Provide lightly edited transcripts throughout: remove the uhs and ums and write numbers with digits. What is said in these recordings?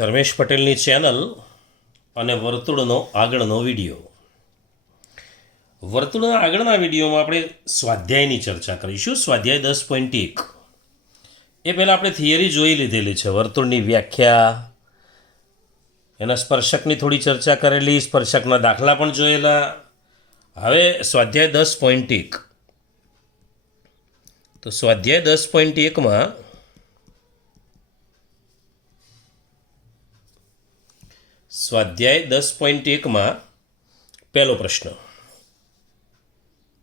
ધર્મેશ પટેલની ચેનલ અને વર્તુળનો આગળનો વિડીયો. વર્તુળના આગળના વિડીયોમાં આપણે સ્વાધ્યાયની ચર્ચા કરીશું. સ્વાધ્યાય 10.1 એ પહેલાં આપણે થિયરી જોઈ લીધેલી છે. વર્તુળની વ્યાખ્યા, એના સ્પર્શકની થોડી ચર્ચા કરેલી, સ્પર્શકના દાખલા પણ જોયેલા. હવે સ્વાધ્યાય 10.1. તો સ્વાધ્યાય 10.1માં સ્વાધ્યાય 10.1માં પહેલો પ્રશ્ન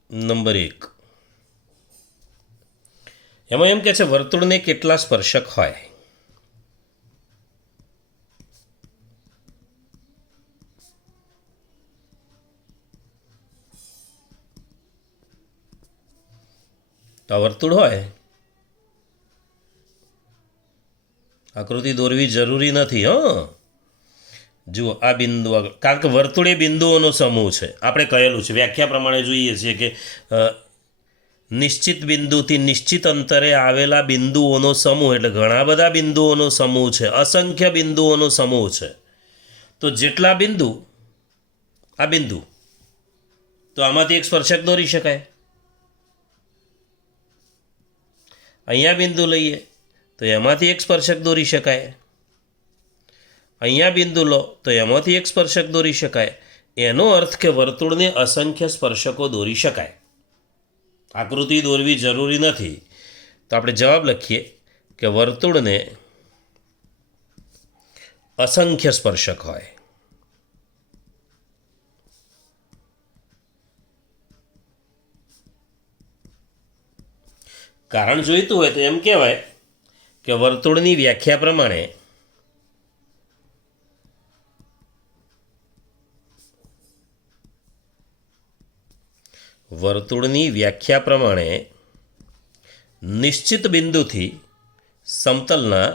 નંબર 1. એમાં એમ કહે છે વર્તુળને કેટલા સ્પર્શક હોય? તો આ વર્તુળ હોય, આકૃતિ દોરવી જરૂરી નથી. જુઓ આ બિંદુ, કારણ કે વર્તુળ એ બિંદુઓનો સમૂહ છે. આપણે કહેલું છે, વ્યાખ્યા પ્રમાણે જોઈએ છીએ કે નિશ્ચિત બિંદુથી નિશ્ચિત અંતરે આવેલા બિંદુઓનો સમૂહ, એટલે ઘણા બધા બિંદુઓનો સમૂહ છે, અસંખ્ય બિંદુઓનો સમૂહ છે. તો જેટલા બિંદુ, આ બિંદુ, તો આમાંથી એક સ્પર્શક દોરી શકાય. અહીંયા બિંદુ લઈએ તો એમાંથી એક સ્પર્શક દોરી શકાય. અહીંયા બિંદુ લો તો એમાંથી એક સ્પર્શક દોરી શકાય. એનો અર્થ કે વર્તુળને અસંખ્ય સ્પર્શકો દોરી શકાય. આકૃતિ દોરવી જરૂરી નથી. તો આપણે જવાબ લખીએ કે વર્તુળને અસંખ્ય સ્પર્શક હોય. કારણ જોઈતું હોય તો એમ કહેવાય કે વર્તુળની વ્યાખ્યા પ્રમાણે નિશ્ચિત બિંદુથી સમતલના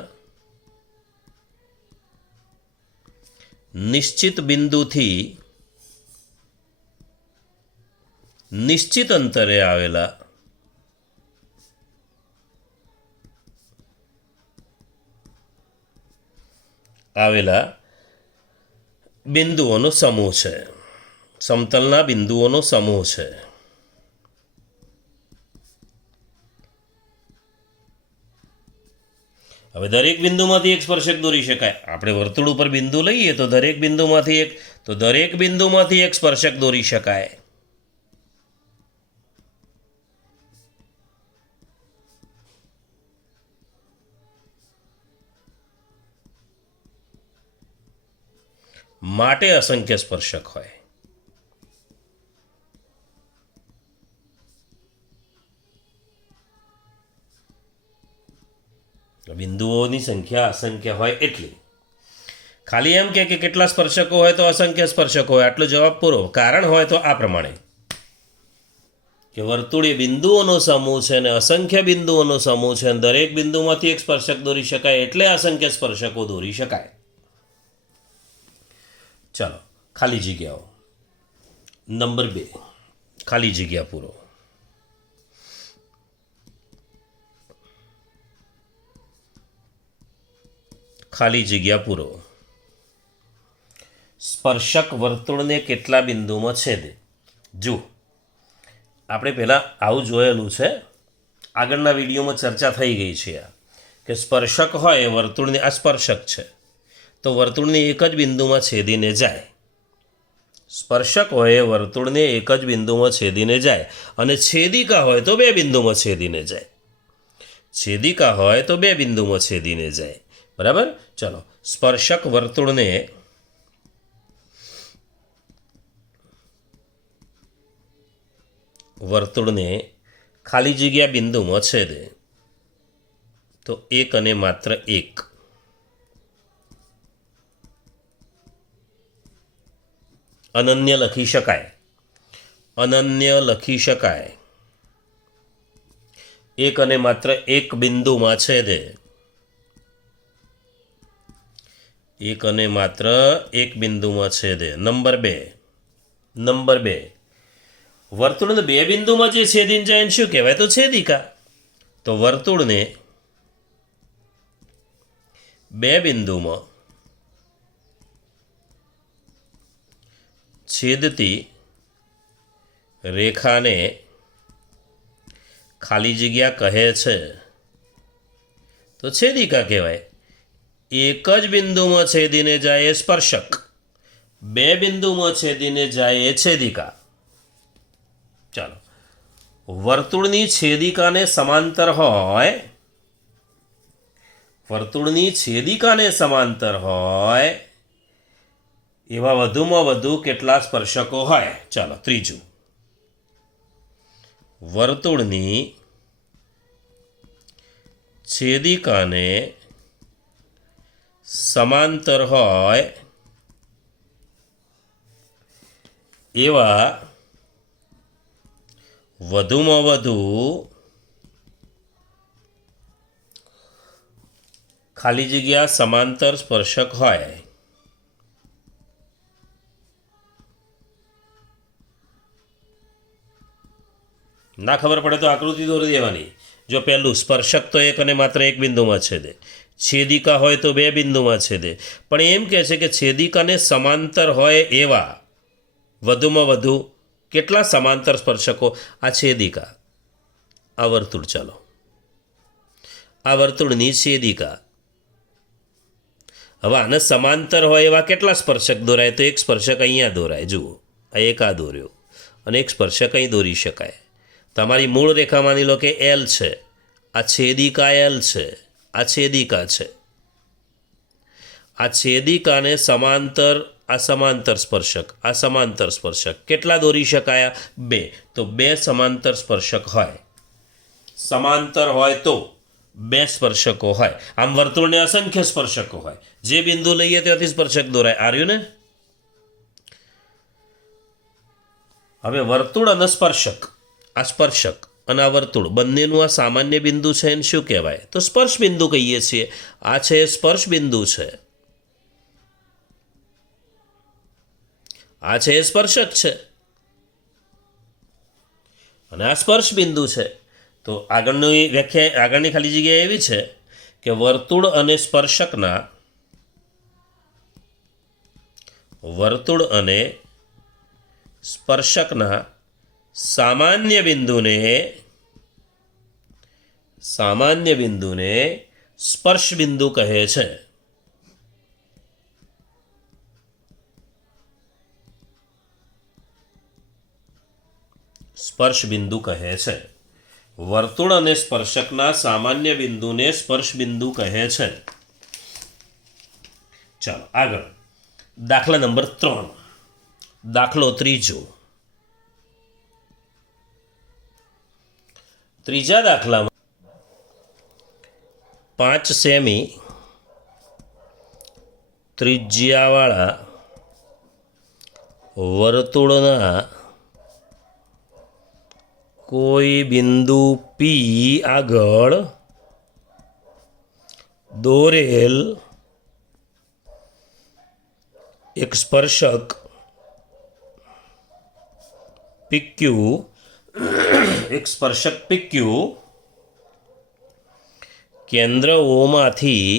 નિશ્ચિત અંતરે આવેલા બિંદુઓનો સમૂહ છે. સમતલના બિંદુઓનો સમૂહ છે. હવે દરેક બિંદુમાંથી એક સ્પર્શક દોરી શકાય. આપણે વર્તુળ ઉપર બિંદુ લઈએ તો દરેક બિંદુમાંથી એક સ્પર્શક દોરી શકાય. માટે અસંખ્ય સ્પર્શક હોય. બિંદુઓની સંખ્યા અસંખ્ય હોય એટલી. ખાલી એમ કે કેટલા સ્પર્શકો હોય તો અસંખ્ય સ્પર્શકો હોય, આટલો જવાબ પૂરો. કારણ હોય તો આ પ્રમાણે કે વર્તુળ એ બિંદુઓનો સમૂહ છે અને અસંખ્ય બિંદુઓનો સમૂહ છે, અને દરેક બિંદુમાંથી એક સ્પર્શક દોરી શકાય એટલે અસંખ્ય સ્પર્શકો દોરી શકાય. ચાલો, ખાલી જગ્યાઓ. નંબર 2, ખાલી જગ્યા પૂરો. ખાલી જગ્યા પૂરો. સ્પર્શક વર્તુળને કેટલા બિંદુમાં છેદે? જુઓ, આપણે પહેલાં આવું જોયેલું છે, આગળના વિડીયોમાં ચર્ચા થઈ ગઈ છે કે સ્પર્શક હોય વર્તુળને, આ સ્પર્શક છે તો વર્તુળને એક જ બિંદુમાં છેદીને જાય. સ્પર્શક હોય વર્તુળને એક જ બિંદુમાં છેદીને જાય, અને છેદિકા હોય તો બે બિંદુમાં છેદીને જાય. છેદિકા હોય તો બે બિંદુમાં છેદીને જાય. બરાબર. ચલો, સ્પર્શક વર્તુળને ખાલી જગ્યા બિંદુમાં છેદે તો એક અને માત્ર એક. અનન્ય લખી શકાય. એક અને માત્ર એક બિંદુમાં છેદે. એક અને માત્ર એક બિંદુમાં છેદે. નંબર 2, વર્તુળને બે બિંદુમાં જે છેદીને જાય એને શું કહેવાય? તો છેદિકા. તો વર્તુળને બે બિંદુમાં છેદતી રેખાને ખાલી જગ્યા કહે છે તો છેદિકા કહેવાય. એક જ બિંદુમાં છેદીને જાય એ સ્પર્શક, બે બિંદુમાં છેદીને જાય એ છેદિકા. ચાલો, વર્તુળની છેદિકાને સમાંતર હોય, વર્તુળની છેદિકાને સમાંતર હોય એવા વધુમાં વધુ કેટલા સ્પર્શકો હોય? ચાલો, ત્રીજું, વર્તુળની છેદિકાને સમાંતર હોય એવા વધુમાં વધુ ખાલી જગ્યા સમાંતર સ્પર્શક હોય. ના ખબર પડે તો આકૃતિ દોરી દેવાની. જો પહેલું સ્પર્શક તો એક અને માત્ર એક બિંદુમાં છેદે, છેદિકા હોય તો બે બિંદુમાં છેદે, પણ એમ કહે છે કે છેદિકાને સમાંતર હોય એવા વધુમાં વધુ કેટલા સમાંતર સ્પર્શકો? આ છેદિકા, આ વર્તુળ, ચાલો, આ વર્તુળની છેદિકા. હવે આને સમાંતર હોય એવા કેટલા સ્પર્શક દોરાય? તો એક સ્પર્શક અહીંયા દોરાય. જુઓ, આ એક આ દોર્યો અને એક સ્પર્શક અહીં દોરી શકાય. તમારી મૂળ રેખા માની લો કે એલ છે, આ છેદિકા એલ છે, આ છેદિકા છે. આ છેદિકાને સમાંતર, આ સમાંતર સ્પર્શક, આ સમાંતર સ્પર્શક કેટલા દોરી શકાયા? બે. તો બે સમાંતર સ્પર્શક હોય, સમાંતર હોય તો બે સ્પર્શકો હોય. આમ વર્તુળને અસંખ્ય સ્પર્શકો હોય, જે બિંદુ લઈએ ત્યાંથી સ્પર્શક દોરાય. આર્યું ને? હવે વર્તુળ અને સ્પર્શક, આ સ્પર્શક અને આ વર્તુળ બંનેનું આ સામાન્ય બિંદુ છે એને શું કહેવાય? તો સ્પર્શ બિંદુ કહીએ છીએ. આ છે સ્પર્શ બિંદુ છે, આ છે સ્પર્શક છે અને આ સ્પર્શ બિંદુ છે. તો આગળની વ્યાખ્યા, આગળની ખાલી જગ્યા એવી છે કે વર્તુળ અને સ્પર્શકના, વર્તુળ અને સ્પર્શકના સામાન્ય બિંદુને સ્પર્શ બિંદુ કહે છે. સ્પર્શ બિંદુ કહે છે. વર્તુળ અને સ્પર્શકના સામાન્ય બિંદુને સ્પર્શ બિંદુ કહે છે. ચાલો આગળ, દાખલા નંબર 3, દાખલો ત્રીજો. ત્રીજા દાખલામાં 5 સેમી ત્રિજ્યાવાળા વર્તુળના કોઈ બિંદુ પી આગળ દોરેલ એક સ્પર્શક PQ, એક સ્પર્શક PQ કેન્દ્ર ઓમાંથી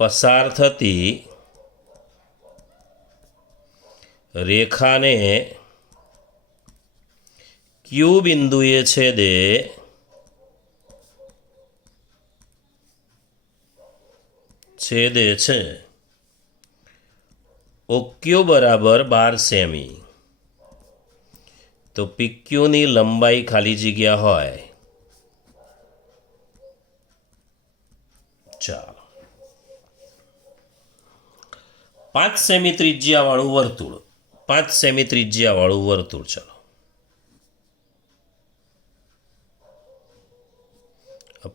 પસાર થતી રેખાને ક્યુ બિંદુએ છેદે છે. OQ બરાબર 12 સેમી. તો PQની લંબાઈ ખાલી જગ્યા હોય. ચાલો, 5 સેમી ત્રિજ્યાવાળું વર્તુળ, 5 સેમી ત્રિજ્યાવાળું વર્તુળ. ચાલો,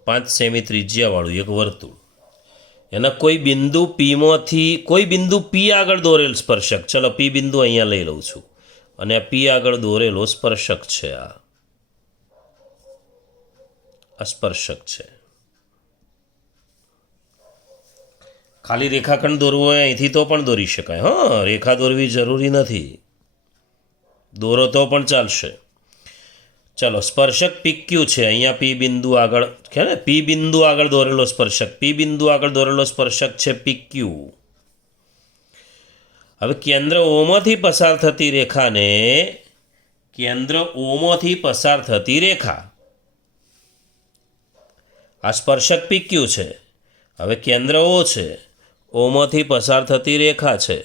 5 સેમી ત્રિજ્યાવાળું એક વર્તુળ, એના કોઈ બિંદુ પીમાંથી, કોઈ બિંદુ પી આગળ દોરેલ સ્પર્શક. ચલો, પી બિંદુ અહીંયા લઈ લઉં છું અને આ પી આગળ દોરેલો સ્પર્શક છે. આ સ્પર્શક છે. ખાલી રેખાખંડ દોરવું હોય અહીંથી તો પણ દોરી શકાય. હા, રેખા દોરવી જરૂરી નથી, દોરો તો પણ ચાલશે. ચાલો, સ્પર્શક PQ છે, અહીંયા પી બિંદુ આગળ છે ને, પી બિંદુ આગળ દોરેલો સ્પર્શક, પી બિંદુ આગળ દોરેલો સ્પર્શક છે PQ. હવે કેન્દ્ર ઓમાંથી પસાર થતી રેખાને કેન્દ્ર ઓમાંથી પસાર થતી રેખા આ સ્પર્શક PQ છે. હવે કેન્દ્ર O છે, ઓમાંથી પસાર થતી રેખા છે.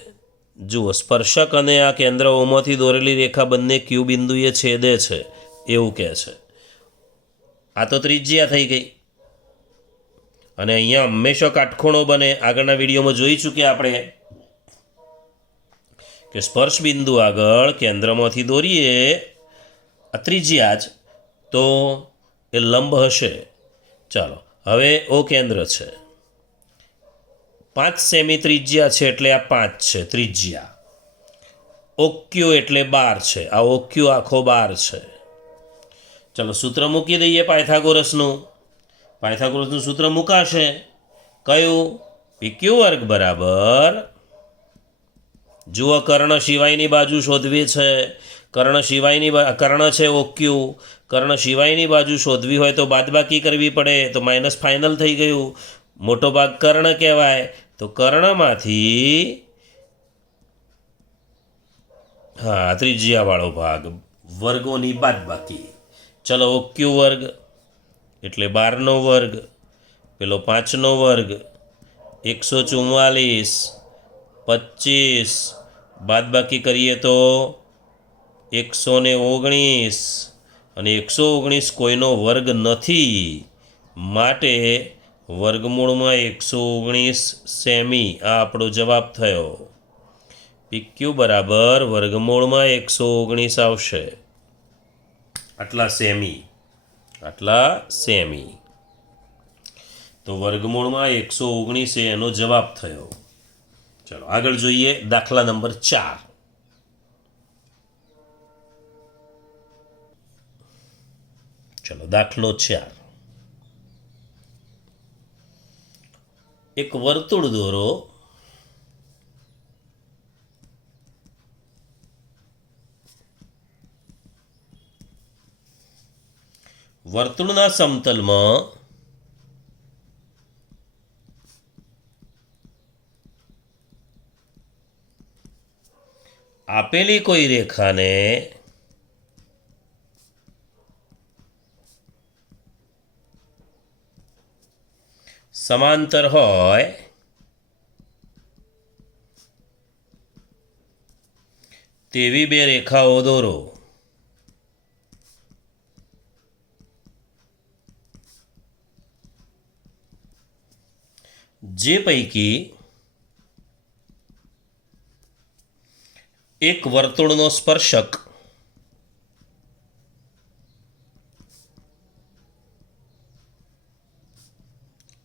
જુઓ, સ્પર્શક અને આ કેન્દ્ર ઓમાંથી દોરેલી રેખા બંને Q બિંદુએ છેદે છે એવું કહે છે. આ તો ત્રિજ્યા થઈ ગઈ અને અહીંયા હંમેશા કાટખૂણો બને. આગળના વિડીયોમાં જોઈ ચૂક્યા આપણે કે સ્પર્શ બિંદુ આગળ કેન્દ્રમાંથી દોરીએ આ ત્રિજ્યા જ તો એ લંબ હશે. ચાલો, હવે O કેન્દ્ર છે, 5 સેમી ત્રિજ્યા છે એટલે આ 5 છે ત્રિજ્યા. OQ એટલે 12 છે, આ OQ આખો 12 છે. ચલો, સૂત્ર મૂકી દઈએ પાયથાગોરસનું સૂત્ર મુકાશે. કયું? PQ વર્ગ બરાબર, જુઓ કર્ણ સિવાયની બાજુ શોધવી છે. કર્ણ છે OQ, કર્ણ સિવાયની બાજુ શોધવી હોય તો બાદબાકી કરવી પડે, તો માઇનસ ફાઇનલ થઈ ગયું. મોટો ભાગ કર્ણ કહેવાય, તો કર્ણમાંથી ત્રિજ્યાવાળો ભાગ વર્ગોની બાદબાકી. ચલો, OQ વર્ગ એટલે 12નો વર્ગ, પેલો 5નો વર્ગ, 144, 25, બાદબાકી કરીએ તો 119, અને 119 કોઈનો વર્ગ નથી, માટે વર્ગમૂળમાં 119 સેમી. આ આપણો જવાબ થયો. PQ બરાબર વર્ગમૂળમાં 119 આવશે. આટલા સેમી. તો વર્ગમૂળમાં 119 એનો જવાબ થયો. ચલો આગળ જોઈએ દાખલા નંબર 4. ચલો, દાખલો 4. એક વર્તુળ દોરો. વર્તુળના સમતલમાં આપેલી કોઈ રેખાને સમાંતર હોય તેવી બે રેખાઓ દોરો. જે પૈકી એક વર્તુળનો સ્પર્શક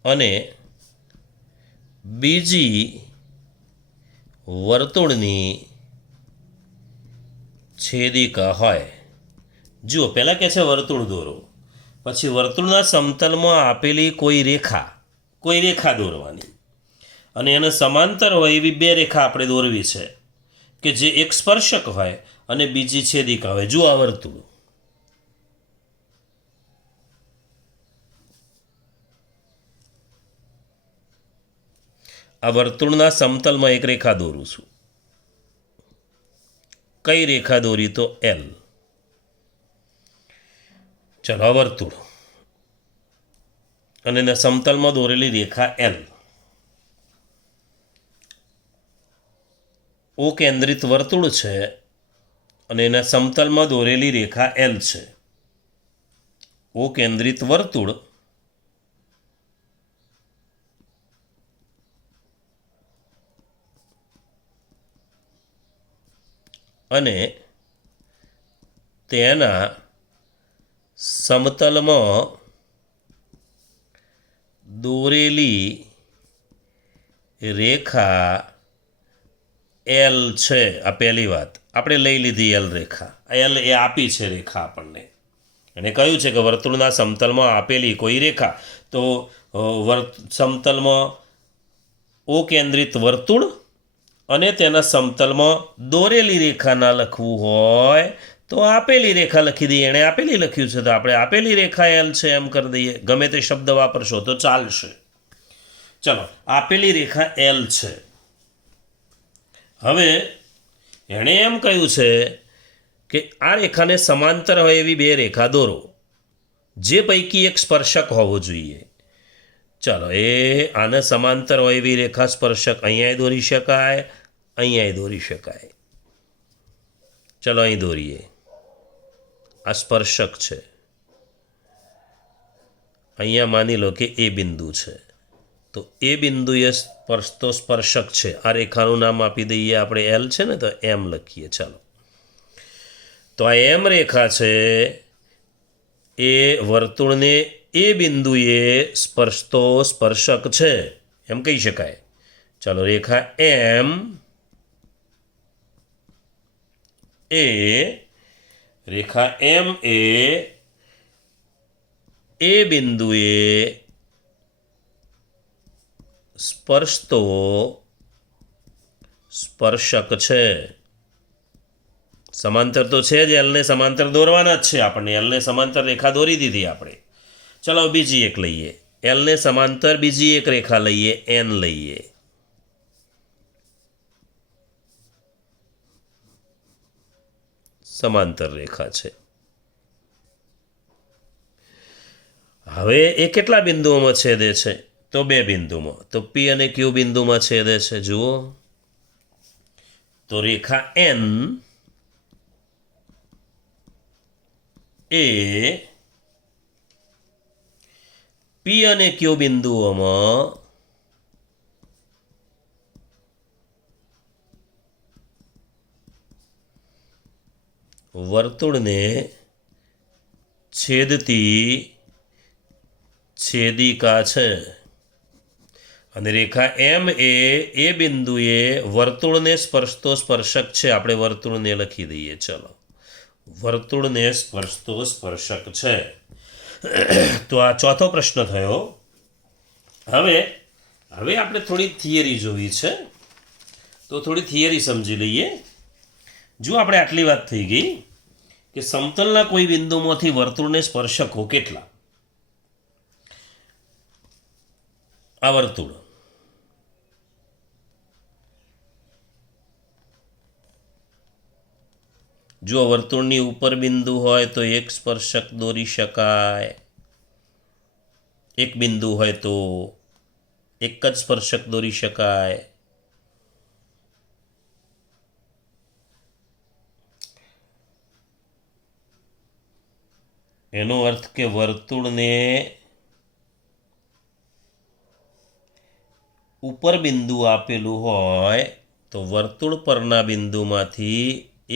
અને બીજી વર્તુળની છેદિકા હોય. જુઓ, પહેલાં કહે છે વર્તુળ દોરો, પછી વર્તુળના સમતલમાં આપેલી કોઈ રેખા દોરવાની, અને એને સમાંતર હોય એવી બે રેખા આપણે દોરવી છે કે જે એક સ્પર્શક હોય અને બીજી છેદિકા હોય. જુઓ, આ વર્તુળ, આ વર્તુળના સમતલમાં એક રેખા દોરું છું. કઈ રેખા દોરી? તો L. ચલો, આ વર્તુળ અને એના સમતલમાં દોરેલી રેખા L. O કેન્દ્રિત વર્તુળ છે અને એના સમતલમાં દોરેલી રેખા L છે. O કેન્દ્રિત વર્તુળ અને તેના સમતલમાં દોરેલી રેખા L છે. આ પહેલી વાત આપણે લઈ લીધી. L રેખા, L એ આપી છે રેખા આપણને, અને કહ્યું છે કે વર્તુળના સમતલમાં આપેલી કોઈ રેખા. તો સમતલમાં O કેન્દ્રિત વર્તુળ અને તેના સમતલમાં દોરેલી રેખા ના લખવું હોય તો આપેલી રેખા લખી દઈએ. એણે આપેલી લખ્યું છે તો આપણે આપેલી રેખા L છે એમ કરી દઈએ. ગમે તે શબ્દ વાપરશો તો ચાલશે. ચલો, આપેલી રેખા L છે. હવે એણે એમ કહ્યું છે કે આ રેખાને સમાંતર હોય એવી બે રેખા દોરો, જે પૈકી એક સ્પર્શક હોવો જોઈએ. ચાલો, એ આને સમાંતર હોય એવી રેખા સ્પર્શક અહીંયા દોરી શકાય, અહીંયા દોરી શકાય. ચલો અહીં દોરીએ. આ સ્પર્શક છે. અહીંયા માની લો કે એ બિંદુ છે, તો એ બિંદુએ સ્પર્શતો સ્પર્શક છે. આ રેખાનું નામ આપી દઈએ આપણે, એલ છે ને, તો એમ લખીએ. ચાલો, તો આ એમ રેખા છે એ વર્તુળને એ બિંદુએ સ્પર્શતો સ્પર્શક છે એમ કહી શકાય. ચાલો, રેખા એમ એ બિંદુએ સ્પર્શતો સ્પર્શક છે. સમાંતર તો છે જ, એલને સમાંતર દોરવાના જ છે આપણને. એલને સમાંતર રેખા દોરી દીધી આપણે. ચલો બીજી એક લઈએ. એલને સમાંતર બીજી એક રેખા લઈએ, એન લઈએ. સમાંતર રેખા છે. હવે એ કેટલા બિંદુઓમાં છેદે છે? તો બે બિંદુમાં. તો પી અને ક્યુ બિંદુમાં છેદે છે. જુઓ, તો રેખા એન એ પી અને ક્યુ બિંદુઓમાં વર્તુળને છેદતી છેદિકા છે. અને રેખા એમ એ બિંદુએ વર્તુળને સ્પર્શતો સ્પર્શક છે. આપણે વર્તુળને લખી દઈએ. ચલો, વર્તુળને સ્પર્શતો સ્પર્શક છે. તો આ ચોથો પ્રશ્ન થયો. હવે આપણે થોડી થિયરી જોવી છે, તો થોડી થિયરી સમજી લઈએ. જો આપણે આટલી વાત થઈ ગઈ કે સમતલના કોઈ બિંદુમાંથી વર્તુળને સ્પર્શકો કેટલા. આ વર્તુળ, જો વર્તુળની ઉપર બિંદુ હોય તો એક સ્પર્શક દોરી શકાય, એક બિંદુ હોય તો એક જ સ્પર્શક દોરી શકાય. એનો અર્થ કે વર્તુળને ઉપર બિંદુ આપેલું હોય તો વર્તુળ પરના બિંદુમાંથી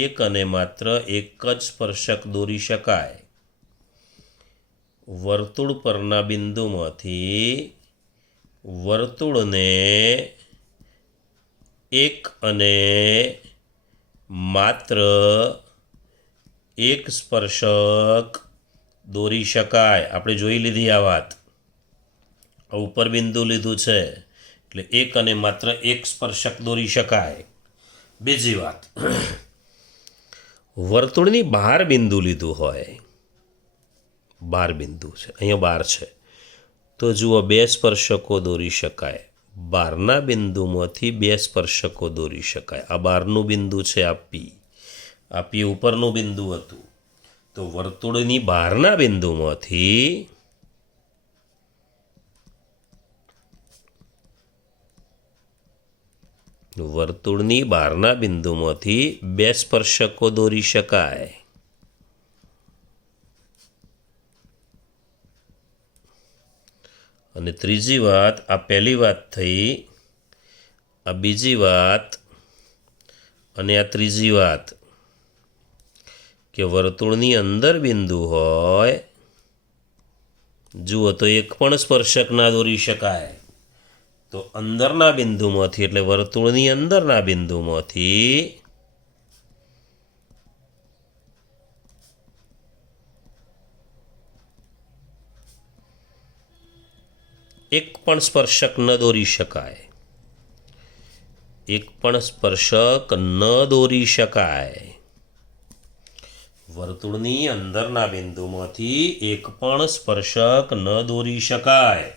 એક અને માત્ર એક જ સ્પર્શક દોરી શકાય. વર્તુળ પરના બિંદુમાંથી વર્તુળને એક અને માત્ર એક સ્પર્શક દોરી શકાય. આપણે જોઈ લીધી આ વાત. ઉપર બિંદુ લીધું છે એટલે એક અને માત્ર એક સ્પર્શક દોરી શકાય. બીજી વાત, વર્તુળની બહાર બિંદુ લીધું હોય, બાર બિંદુ છે, અહીંયા બાર છે, તો જુઓ બે સ્પર્શકો દોરી શકાય. બારના બિંદુમાંથી બે સ્પર્શકો દોરી શકાય. આ બારનું બિંદુ છે, આ પી ઉપરનું બિંદુ હતું. તો વર્તુળની બહારના બિંદુમાંથી બે સ્પર્શકો દોરી શકાય. અને ત્રીજી વાત, આ પહેલી વાત થઈ, આ બીજી વાત, અને આ ત્રીજી વાત કે વર્તુળની અંદર બિંદુ હોય, જુઓ તો એક પણ સ્પર્શક ના દોરી શકાય. તો અંદરના બિંદુમાંથી એટલે વર્તુળની અંદરના બિંદુમાંથી એક પણ સ્પર્શક ન દોરી શકાય. એક પણ સ્પર્શક ન દોરી શકાય. વર્તુળની અંદરના બિંદુમાંથી એક પણ સ્પર્શક ન દોરી શકાય.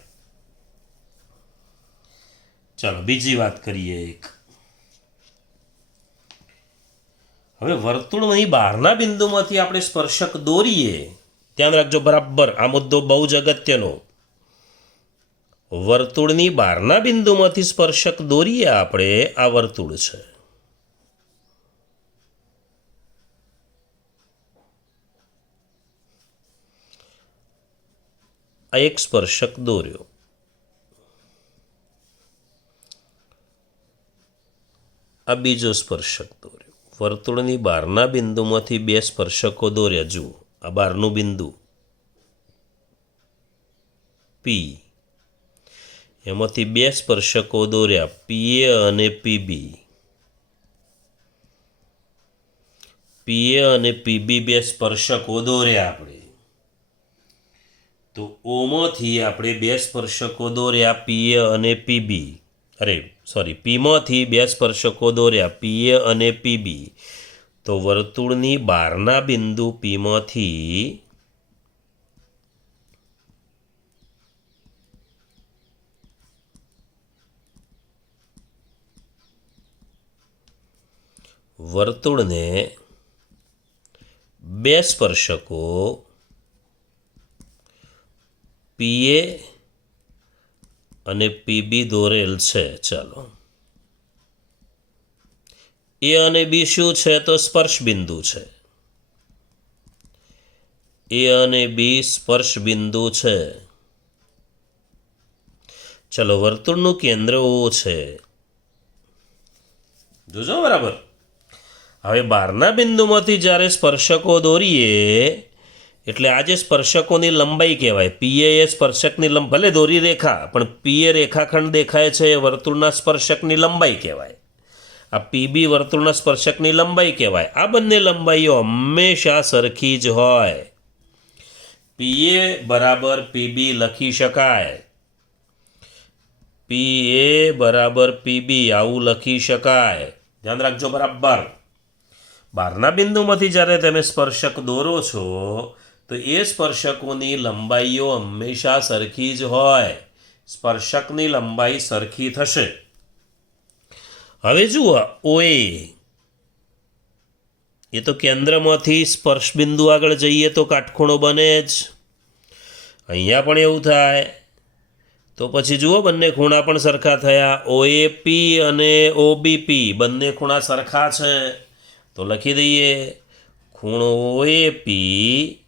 ચાલો બીજી વાત કરીએ. એક હવે વર્તુળની બહારના બિંદુમાંથી આપણે સ્પર્શક દોરીએ, ધ્યાન રાખજો બરાબર, આ મુદ્દો બહુ જ અગત્યનો. વર્તુળની બહારના બિંદુમાંથી સ્પર્શક દોરીએ આપણે, આ વર્તુળ છે. આ એક સ્પર્શક દોર્યો. આ બીજો સ્પર્શક દોર્યો. વર્તુળની બહારના બિંદુમાંથી બે સ્પર્શકો દોર્યા. જુઓ, આ બહારનું બિંદુ પી, એમાંથી બે સ્પર્શકો દોર્યા, પીએ અને પીબી. પીએ અને પીબી બે સ્પર્શકો દોર્યા આપણે. તો ઓમાંથી આપણે બે સ્પર્શકો દોર્યા, પીએ અને પીબી. પીમાંથી બે સ્પર્શકો દોર્યા, પીએ અને પીબી. તો વર્તુળની બહારના બિંદુ પીમાંથી વર્તુળને બે સ્પર્શકો પીએ અને પીબી દોરેલ છે. ચાલો, એ અને બી શું છે? તો સ્પર્શ બિંદુ છે. એ અને બી સ્પર્શ બિંદુ છે. ચલો, વર્તુળનું કેન્દ્ર ઓ છે. જોજો બરાબર. હવે બહારના બિંદુમાંથી જ્યારે સ્પર્શકો દોરીએ એટલે આ જે સ્પર્શકોની લંબાઈ કહેવાય. પીએ એ સ્પર્શકની ભલે દોરી રેખા, પણ પીએ રેખાખંડ દેખાય છે એ વર્તુળના સ્પર્શકની લંબાઈ કહેવાય. આ પીબી વર્તુળના સ્પર્શકની લંબાઈ કહેવાય. આ બંને લંબાઈઓ હંમેશા સરખી જ હોય. પીએ બરાબર પીબી લખી શકાય. પીએ બરાબર પીબી આવું લખી શકાય. ધ્યાન રાખજો બરાબર. બહારના બિંદુમાંથી જ્યારે તમે સ્પર્શક દોરો છો તો એ સ્પર્શકોની લંબાઈઓ હંમેશા સરખી જ હોય. સ્પર્શકની લંબાઈ સરખી થશે. હવે જુઓ, ઓએ એ તો કેન્દ્રમાંથી સ્પર્શ બિંદુ આગળ જઈએ તો કાટખૂણો બને જ. અહીંયા પણ એવું થાય. તો પછી જુઓ, બંને ખૂણા પણ સરખા થયા. ઓએપી અને ઓબીપી બંને ખૂણા સરખા છે. તો લખી દઈએ, ખૂણો ઓએપી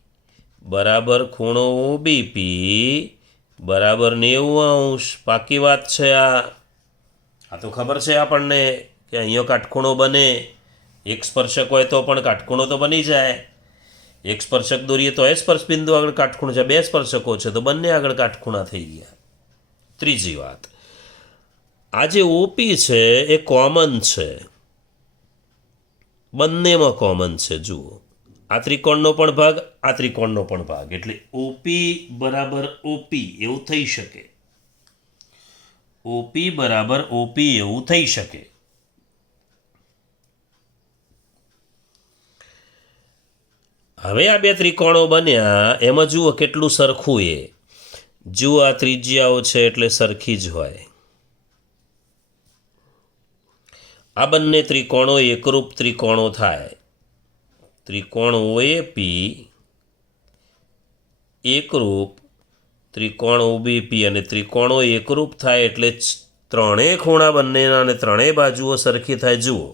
બરાબર ખૂણો ઓબીપી બરાબર 90°. પાકી વાત છે આ તો ખબર છે આપણને કે અહીંયા કાટખૂણો બને. એક સ્પર્શક હોય તો પણ કાટખૂણો તો બની જાય. એક સ્પર્શક દોરીએ તો એ સ્પર્શ બિંદુ આગળ કાટખૂણો છે. બે સ્પર્શકો છે તો બંને આગળ કાટખૂણા થઈ ગયા. ત્રીજી વાત, આ જે ઓપી છે એ કોમન છે. બંનેમાં કોમન છે. જુઓ, આ ત્રિકોણનો પણ ભાગ, આ ત્રિકોણનો પણ ભાગ, એટલે ઓપી બરાબર ઓપી એવું થઈ શકે. ઓપી બરાબર ઓપી એવું થઈ શકે. હવે આ બે ત્રિકોણો બન્યા, એમાં જુઓ કેટલું સરખું. એ જુઓ, આ ત્રિજ્યાઓ છે એટલે સરખી જ હોય. આ બંને ત્રિકોણો એકરૂપ ત્રિકોણો થાય. ત્રિકોણ ઓએપી એકરૂપ, ત્રિકોણ ઓબીપી અને ત્રિકોણો એકરૂપ થાય એટલે ત્રણેય ખૂણા બંનેના અને ત્રણેય બાજુઓ સરખી થાય. જુઓ,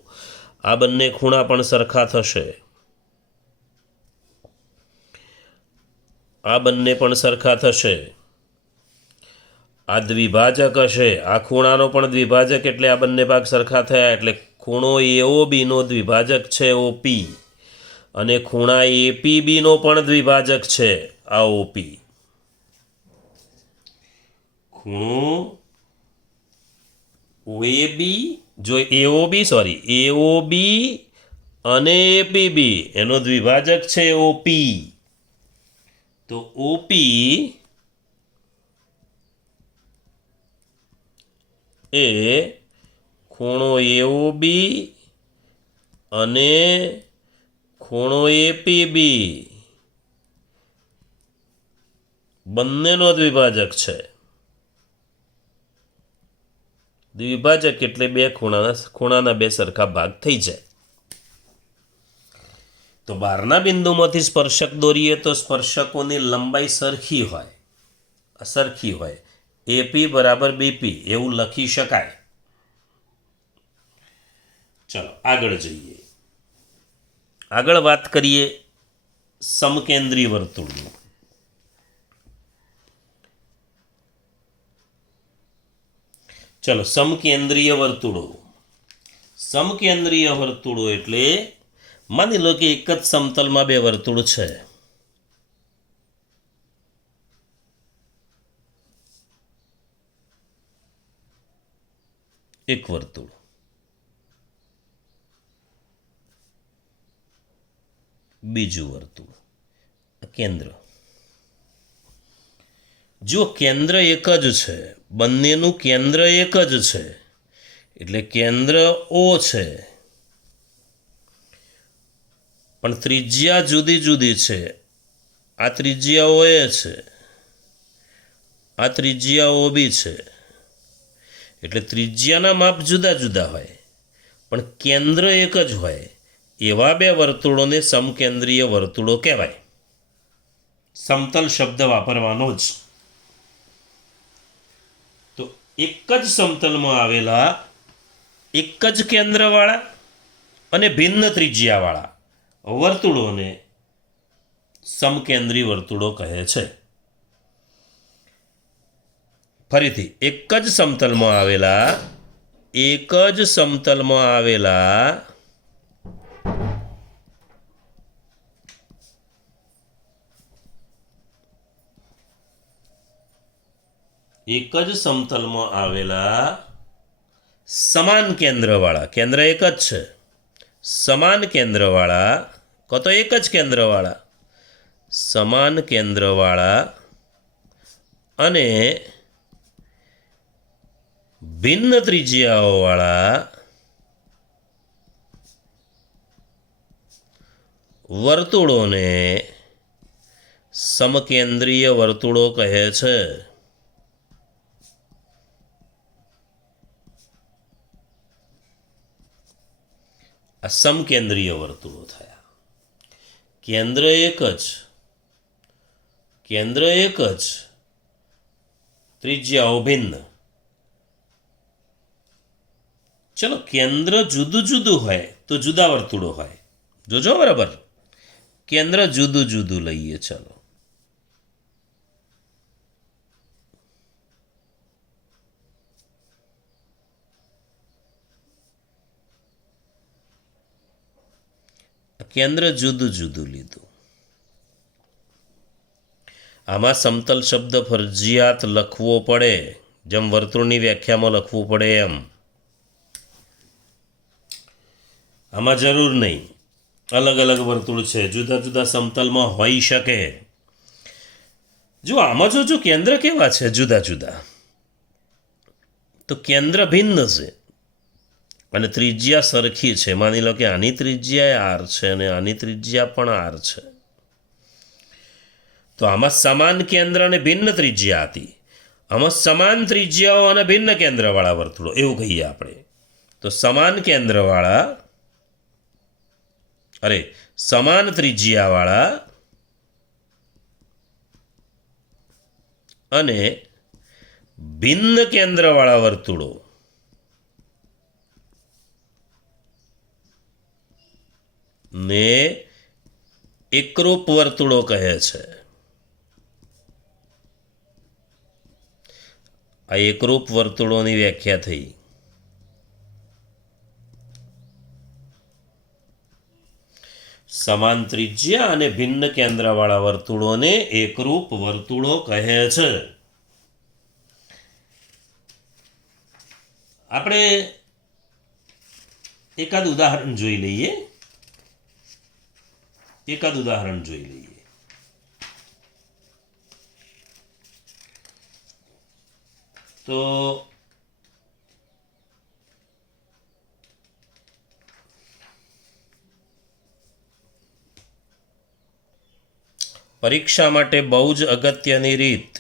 આ બંને ખૂણા પણ સરખા થશે. આ બંને પણ સરખા થશે. આ દ્વિભાજક હશે. આ ખૂણાનો પણ દ્વિભાજક એટલે આ બંને ભાગ સરખા થયા. એટલે ખૂણો એઓબીનો દ્વિભાજક છે ઓપી, અને ખૂણા એપીબીનો પણ દ્વિભાજક છે આ ઓપી. ખૂણો ઓએબી એઓબી અને એપીબી એનો દ્વિભાજક છે ઓપી. તો ઓપી એ ખૂણો એઓબી અને ખૂણો એપીબી બંનેનો દ્વિભાજક છે. દ્વિભાજક એટલે બે ખૂણાના બે સરખા ભાગ થઈ જાય. તો બહારના બિંદુમાંથી સ્પર્શક દોરીએ તો સ્પર્શકોની લંબાઈ સરખી હોય એપી બરાબર બીપી એવું લખી શકાય. ચલો આગળ જઈએ. આગળ વાત કરીએ સમકેન્દ્રી વર્તુળની. ચલો સમકેન્દ્રીય વર્તુળો એટલે માની લો કે એક જ સમતલમાં બે વર્તુળ છે. એક વર્તુળ, બીજું વર્તુળ, કેન્દ્ર. જો કેન્દ્ર એક જ છે, બંનેનું કેન્દ્ર એક જ છે, એટલે કેન્દ્ર O છે, પણ ત્રિજ્યા જુદી જુદી છે. આ ત્રિજ્યા OA છે, આ ત્રિજ્યા OB છે, એટલે ત્રિજ્યાના માપ જુદા જુદા હોય પણ કેન્દ્ર એક જ હોય એવા બે વર્તુળોને સમકેન્દ્રીય વર્તુળો કહેવાય. સમતલ શબ્દ વાપરવાનો જ. તો એક જ સમતલમાં આવેલા એક જ કેન્દ્રવાળા અને ભિન્ન ત્રિજ્યાવાળા વર્તુળોને સમકેન્દ્રી વર્તુળો કહે છે. ફરીથી એક જ સમતલમાં આવેલા સમાન કેન્દ્રવાળા, કેન્દ્ર એક જ છે, સમાન કેન્દ્રવાળા કો તો એક જ કેન્દ્રવાળા, સમાન કેન્દ્રવાળા અને ભિન્ન ત્રિજ્યાઓવાળા વર્તુળોને સમકેન્દ્રીય વર્તુળો કહે છે. આ સમકેન્દ્રીય વર્તુળો થયા. કેન્દ્ર એક જ, ત્રિજ્યાઓ ભિન્ન. ચલો કેન્દ્ર જુદું જુદું હોય તો જુદા વર્તુળો હોય. જોજો બરાબર, કેન્દ્ર જુદું જુદું લઈએ. ચલો કેન્દ્ર જુદું જુદું લીધું. આમાં સમતલ શબ્દ ફરજિયાત લખવો પડે, જેમ વર્તુળની વ્યાખ્યામાં લખવું પડે એમ. આમાં જરૂર નહીં. અલગ અલગ વર્તુળ છે, જુદા જુદા સમતલમાં હોઈ શકે. જો આમાં જો કેન્દ્ર કેવા છે જુદા જુદા, તો કેન્દ્ર ભિન્ન છે અને ત્રિજ્યા સરખી છે. માની લો કે આની ત્રિજ્યા R છે અને આની ત્રિજ્યા પણ R છે. તો આમાં સમાન કેન્દ્ર અને ભિન્ન ત્રિજ્યા હતી. આમાં સમાન ત્રિજ્યાઓ અને ભિન્ન કેન્દ્રવાળા વર્તુળો એવું કહીએ આપણે. તો સમાન ત્રિજ્યાવાળા અને ભિન્ન કેન્દ્રવાળા વર્તુળો ને એકરૂપ વર્તુળો કહે છે. આ એકરૂપ વર્તુળોની વ્યાખ્યા થઈ. સમાન ત્રિજ્યા અને ભિન્ન કેન્દ્રવાળા વર્તુળોને એકરૂપ વર્તુળો કહે છે. આપણે એકાદ ઉદાહરણ જોઈ લઈએ. તો પરીક્ષા માટે બહુ જ અગત્યની રીત.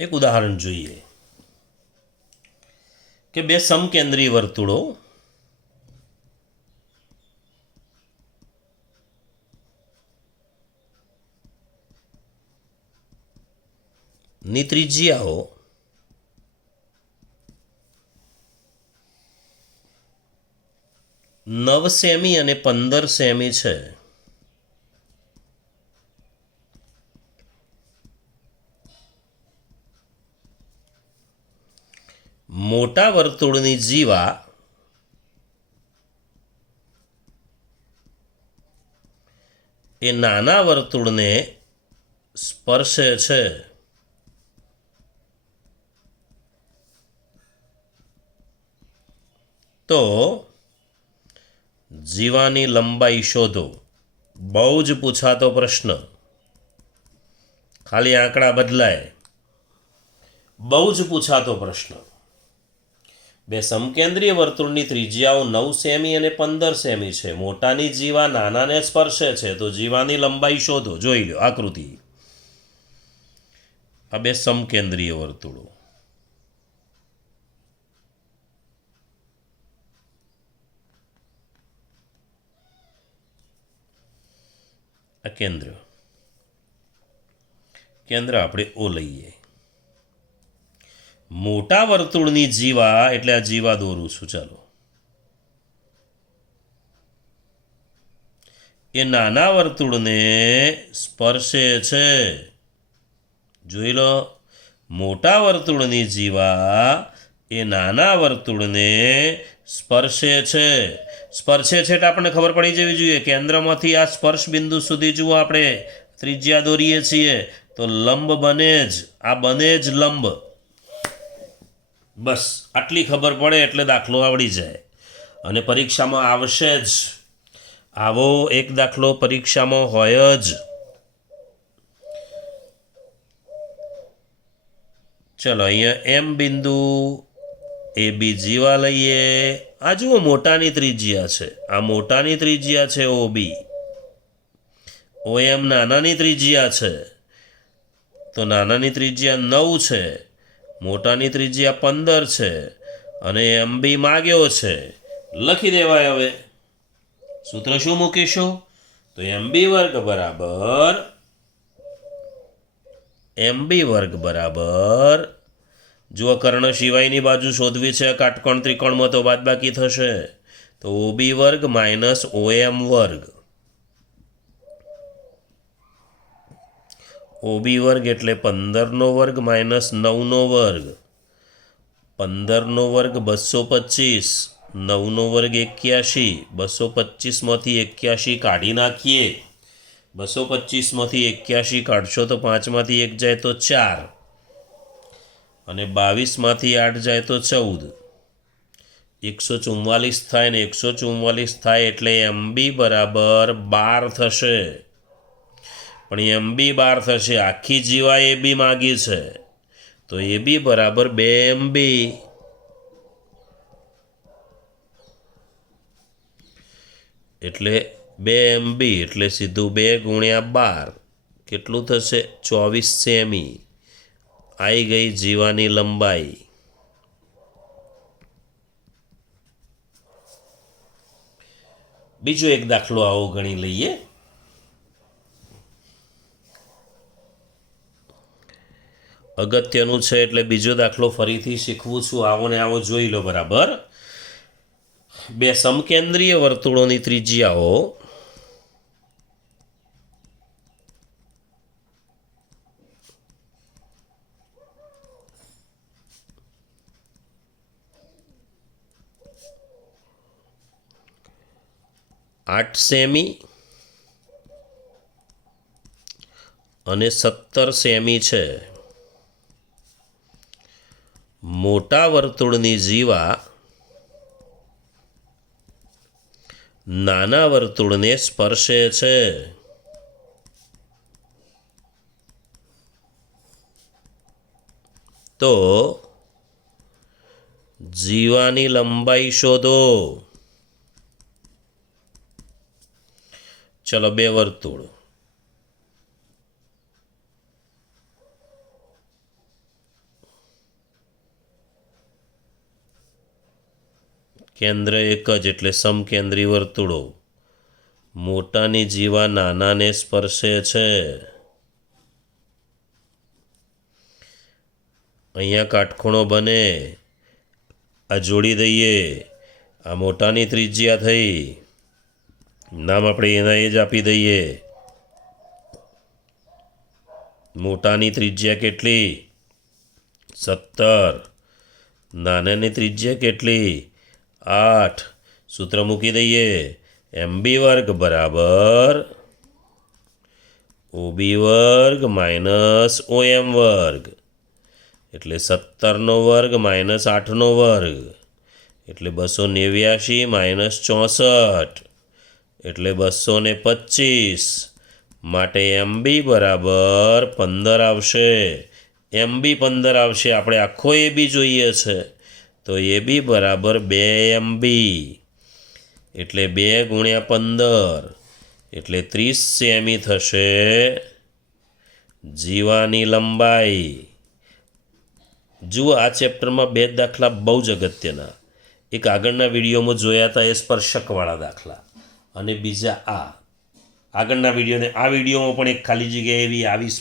એક ઉદાહરણ જોઈએ કે બે સમકેન્દ્રી વર્તુળો ની ત્રિજ્યાઓ 9 સેમી અને 15 સેમી છે. મોટા વર્તુળની જીવા એ નાના વર્તુળને સ્પર્શે છે. તો જીવાની લંબાઈ શોધો. બહુ જ પૂછાતો પ્રશ્ન, ખાલી આંકડા બદલાય. બહુ જ પૂછાતો પ્રશ્ન. બે સમકેન્દ્રીય વર્તુળની ત્રિજ્યાઓ 9 સેમી અને 15 સેમી છે. મોટાની જીવા નાનાને સ્પર્શે છે, તો જીવાની લંબાઈ શોધો. જોઈ લો આકૃતિ. આ બે સમકેન્દ્રીય વર્તુળો. આ કેન્દ્ર આપણે ઓ લઈએ. મોટા વર્તુળની જીવા એટલે આ જીવા દોરું છું. ચાલો, એ નાના વર્તુળને સ્પર્શે છે. જોઈ લો, મોટા વર્તુળની જીવા એ નાના વર્તુળને સ્પર્શે છે. સ્પર્શે છે એટલે આપણને ખબર પડી જવી જોઈએ. કેન્દ્રમાંથી આ સ્પર્શ બિંદુ સુધી જુઓ, આપણે ત્રિજ્યા દોરીએ છીએ તો લંબ બને જ. આ બને જ લંબ. બસ આટલી ખબર પડે એટલે દાખલો આવડી જાય. અને પરીક્ષામાં આવશે જ. આવો એક દાખલો પરીક્ષામાં હોય જ. ચલો, અહીંયા એમ બિંદુ એ બી જીવા લઈએ. આ જુઓ મોટાની ત્રિજ્યા છે. આ મોટાની ત્રિજ્યા છે ઓ બી. ઓ એમ નાનાની ત્રિજ્યા છે. તો નાનાની ત્રિજ્યા 9 છે, મોટાની ત્રિજ્યા 15 છે, અને એમ બી માગ્યો છે. લખી દેવાય. હવે સૂત્ર શું મૂકીશું? તો એમ બી વર્ગ બરાબર જો કર્ણ સિવાયની બાજુ શોધવી છે કાટકોણ ત્રિકોણમાં, તો બાદબાકી થશે. તો ઓ બી વર્ગ માઇનસ ઓ એમ વર્ગ. ઓ બી વર્ગ એટલે 15નો વર્ગ માઇનસ 9નો વર્ગ. 15નો વર્ગ 225, 9નો વર્ગ 81. 225માંથી 81 કાઢી નાખીએ. 225માંથી 81 કાઢશો તો 5માંથી 1 જાય તો 4, અને 22માંથી 8 જાય તો 14. 144 થાય ને 144 થાય એટલે એમ બી બરાબર 12 થશે. પણ એમ બી 12 થશે. આખી જીવા એ બી માગી છે, તો એ બી બરાબર 2 MB. એટલે 2 MB એટલે સીધું 2 ગુણ્યા 12 કેટલું થશે? 24 સેમી. આવી ગઈ જીવાની લંબાઈ. બીજો એક દાખલો આવો ગણી લઈએ. અગત્યનું છે એટલે બીજો દાખલો ફરીથી શીખવું છું. આવો ને આવો જોઈ લો બરાબર. બે સમકેન્દ્રીય વર્તુળોની ત્રિજ્યાઓ 8 સેમી અને 17 સેમી છે. મોટા વર્તુળની જીવા નાના વર્તુળને સ્પર્શે છે. તો જીવાની લંબાઈ શોધો. ચલો, બે વર્તુળ. કેન્દ્ર એક જ એટલે સમકેન્દ્રી વર્તુળો. મોટાની જીવા નાનાને સ્પર્શે છે. અહીંયા કાટખૂણો બને, આ જોડી દઈએ, આ મોટાની ત્રિજ્યા થઈ, નામ આપણે એના એ જ આપી દઈએ. મોટાની ત્રિજ્યા કેટલી? 17. નાનાની ત્રિજ્યા કેટલી? 8. સૂત્ર મૂકી દઈએ, MB વર્ગ બરાબર OB વર્ગ માઇનસ OM વર્ગ, એટલે 17નો વર્ગ માઇનસ 8નો વર્ગ, એટલે 289 માઇનસ 64, એટલે 225. માટે MB બરાબર 15 આવશે. MB 15 આવશે. આપણે આખો AB જોઈએ છે, તો AB બરાબર 2 MB, એટલે 2 ગુણ્યા 15, એટલે 30 સેમી થશે જીવાની લંબાઈ. જુઓ, આ ચેપ્ટરમાં 2 દાખલા બહુ જ અગત્યના. એક આગળના વિડીયોમાં જોયા હતા, એ સ્પર્શકવાળા દાખલા, અને બીજા આગળના વિડીયોને આ વિડીયોમાં પણ એક ખાલી જગ્યા એવી આવી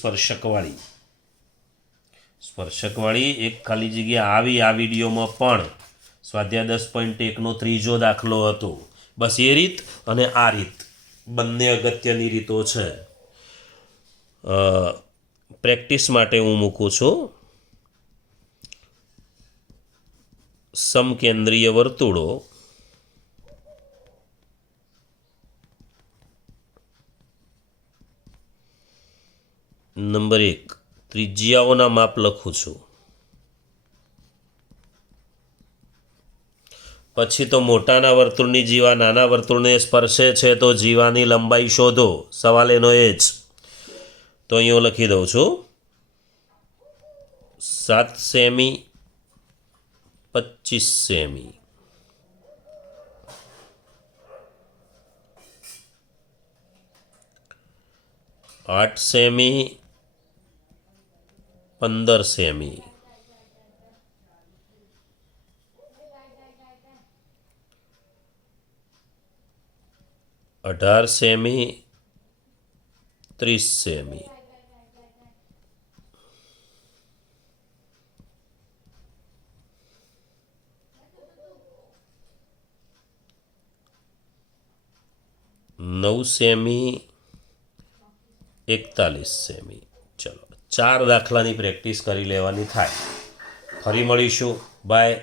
સ્પર્શકવાળી એક ખાલી જગ્યા આવી. આ વિડીયોમાં પણ સ્વાધ્યાય 10.1નો ત્રીજો દાખલો હતો. બસ એ રીત અને આ રીત બંને અગત્યની રીતો છે. પ્રેક્ટિસ માટે હું મૂકું છું. સમકેન્દ્રીય વર્તુળો નંબર 1, ત્રિજ્યાઓના માપ લખું છું. પછી તો મોટાના વર્તુળની જીવા નાના વર્તુળને સ્પર્શે છે, તો જીવાની લંબાઈ શોધો. સવાલ એનો એ જ. તો અહીં હું લખી દઉં છું, 7 semi 25 semi. 8 semi 15 semi. 18 semi 30 semi. 9 semi 41 semi. ચલો, 4 દાખલાની પ્રેક્ટિસ કરી લેવાની થાય. ફરી મળીશું. બાય.